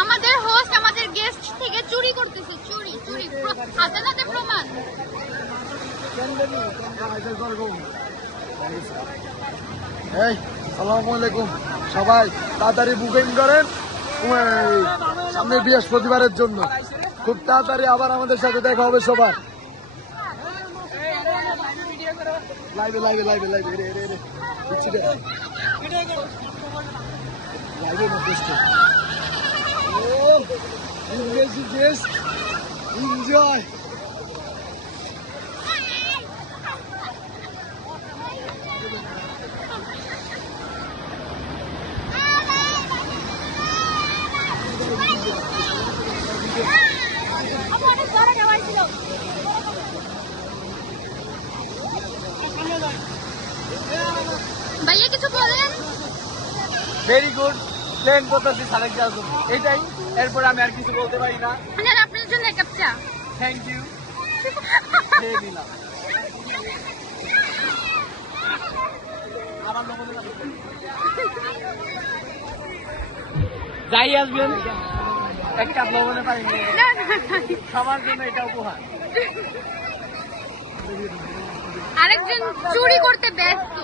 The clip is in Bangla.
আমাদের হোস্ট আমাদের গেস্ট থেকে চুরি করতেছে, চুরি চুরি হাতে নাতে প্রমাণ। আসসালামু আলাইকুম সবাই, তাড়াতাড়ি বুকিং করেন সামনে বৃহস্পতিবারের জন্য। খুব তাড়াতাড়ি আবার আমাদের সাথে দেখা হবে সবার। লাইভে লাইভে লাইভে লাইভে লাইভে এনজয়। ভাইয়া কিছু বলেন। ভেরি গুড, প্লেন করতেছি সালেক যাওয়ার জন্য, এটাই। এরপর আমি আর কিছু বলতে পারি না। আপনার জন্য এক কাপ চা। Thank you. যাই আসবেন এক কাপ লবণে পানি সবার জন্য এটা উপহার। আরেকজন চুরি করতে ব্যস্ত।